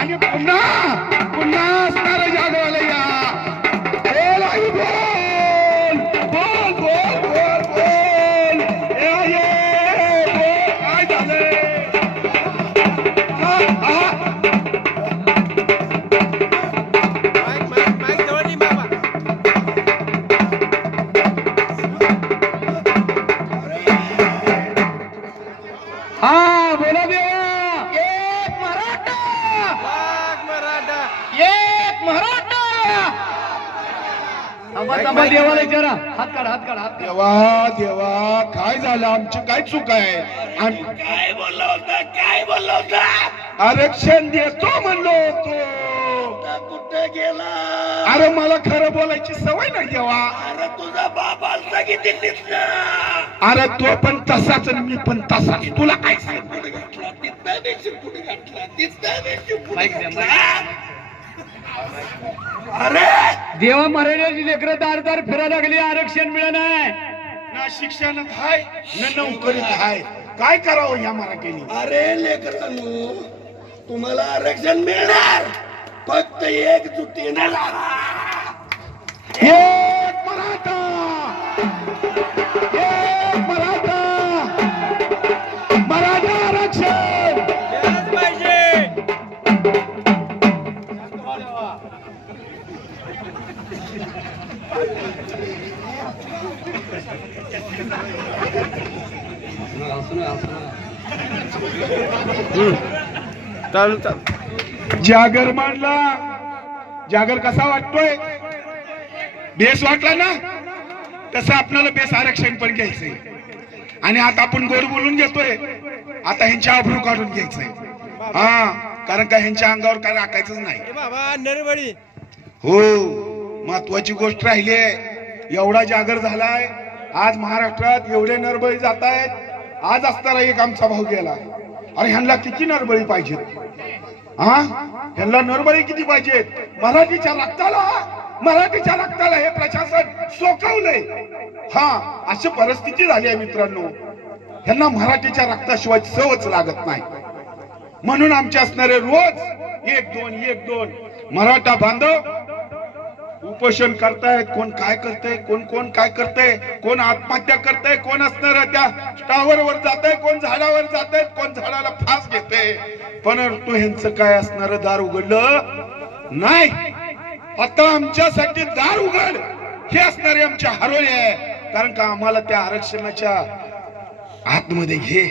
आणि पुन्हा पुन्हा असणार जागवाले या बोल आई बोल बोल बोल बोल बोल बोल काय झालंय हा बोला देवा एक मराठा एक मराठा देवाला विचारा हात काढ हात काढ हात देवा देवा काय झालं आमची काय चूक आहे आम्ही काय बोललो होता आरक्षण देतो म्हणलो होतो कुठे गेला अरे मला खरं बोलायची सवय नाही देवा अरे तुझा बाप आलता की दिल्लीत अरे तो पण तसाच आणि मी पण तसाच तुला काय अरे देवा मराठी लेकरं दार दार फिरायला लागली आरक्षण मिळत नाही ना शिक्षणात हाय ना नोकरीत हाय काय करावं या मराठीने अरे लेकरांनो तुम्हाला आरक्षण मिळणार फक्त एकजुटीने लढा एक मराठा एक मराठा मराठा आरक्षण पाहिजे चालू जागर मांडला जागर कसा वाटतोय बेस वाटला ना तसं आपल्याला बेस आरक्षण पण घ्यायचंय आणि आता आपण गोड बोलून घेतोय आता ह्यांच्या आबरू काढून घ्यायचंय हा कारण का ह्यांच्या अंगावर काय राखायचंच नाही बाबा नरबळी हो महत्वाची गोष्ट राहिली आहे एवढा जागर झालाय आज महाराष्ट्रात एवढे नरबळी जात आहेत आज असताना एक आमचा भाऊ गेला अरे ह्यांना किती नरबळी पाहिजेत हा ह्यांना नरबळी किती पाहिजेत मराठीच्या रक्ताला हे प्रशासन सोकवलंय हा अशी परिस्थिती झाली आहे मित्रांनो ह्यांना मराठीच्या रक्ताशिवाय चवच लागत नाही म्हणून आमचे असणारे रोज एक दोन मराठा बांधव उपोषण करतायत कोण काय करतंय कोण काय करतंय कोण आत्महत्या करतंय कोण असणार त्या टावर वर जातंय कोण झाडावर जातंय कोण झाडाला फास घेतंय परंतु ह्यांचं काय असणार दार उघडलं नाही आता आमच्यासाठी दार उघड हे असणारे आमच्या हरोळी आहे कारण का आम्हाला त्या आरक्षणाच्या आतमध्ये घे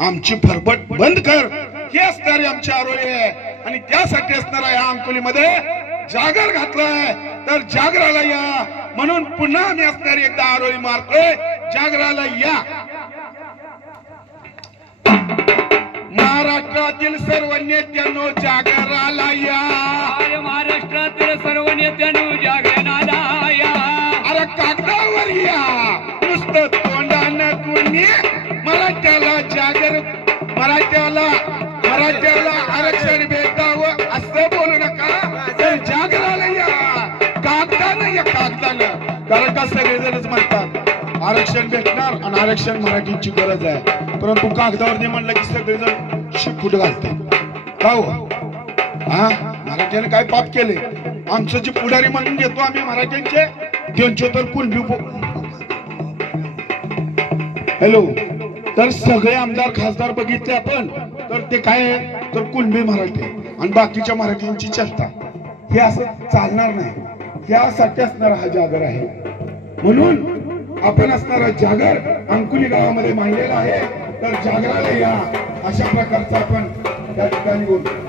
आमची फरबट बंद कर हे असणारे आमच्या हरोळी आहे आणि त्यासाठी असणारा या अंकोलीमध्ये जागर घातलाय तर जागराला या म्हणून पुन्हा आम्ही असणारी एकदा आरोळी मारतोय जागराला या महाराष्ट्रातील सर्व नेत्यांनो जागराला या महाराष्ट्रातील सर्व नेत्यांनो जागरणाला या अरे कागदावर या नुसतं तोंडानं कोणी मराठ्याला जागर मराठ्याला आरक्षण भेटावं असं बोलू नका तर जागराला या कागदानं कारण का सगळेजणच म्हणतात आरक्षण भेटणार आणि आरक्षण मराठीची गरज आहे परंतु कागदावर नाही म्हणलं की सगळेजण शिपूट घालते का हा मराठ्याने काय पाप केले आमचं जे पुढारी म्हणून घेतो आम्ही मराठ्यांचे त्यांचे तर कुलबी हॅलो तर सगळे आमदार खासदार बघितले आपण तर ते काय तर कुलबी मराठी आणि बाकीच्या मराठ्यांची चर्चा हे असं चालणार नाही यासाठी असणारा हा जागर आहे म्हणून आपण असणारा जागर अंकुली गावामध्ये मांडलेला आहे तर जागराला या अशा प्रकारचा आपण त्या ठिकाणी बोलतो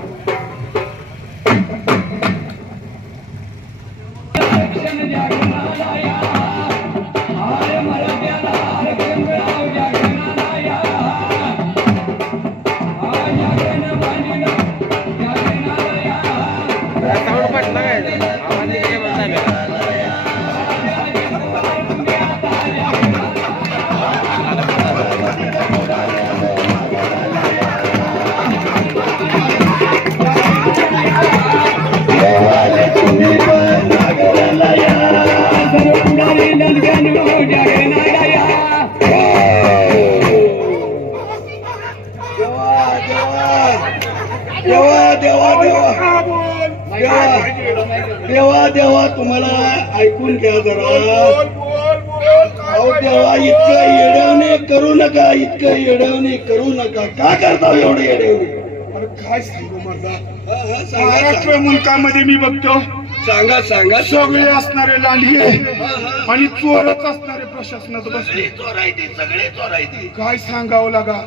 देवा देवा हा, बोल देवा देवा देवा तुम्हाला ऐकून घ्या जरा बोल बोल बोल अहो देवा इतकं येडवणे करू नका इतकं येडवणे करू नका का करता एवढं येडवणे अरे काय सांगू माझा सांगा महाराष्ट्र मुलकामध्ये मी बघतो सांगा सांगा सगळे असणारे लांडगे आणि चोरच असणारे प्रशासनात बसले सगळी चोर आहे ती सगळी चोर आहे ती काय सांगावं लागा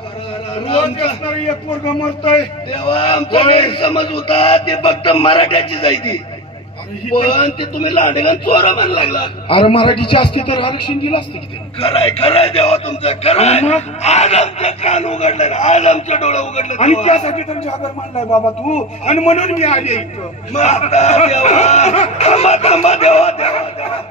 रोज असणारे एक वर्ग मरतोय तेव्हा आमचा होय. गैरसमज होता ते फक्त मराठ्याची जायती अरे ही पण- पण ते तुम्ही लांडगा चोर म्हणायला लागला अरे मराठीची असते तर आरक्षण दिलं असतं की त्यांनी. खरंय देवा तुमचं खरंय आणि मग? आज आमचं कान उघडलं आज आमचं डोळं उघडलं आणि देवा. त्यासाठी तर जागर मांडलाय बाबा तू आणि म्हणून मी आले इथं मग आता देवा थांबा थांबा देवा देवा देवा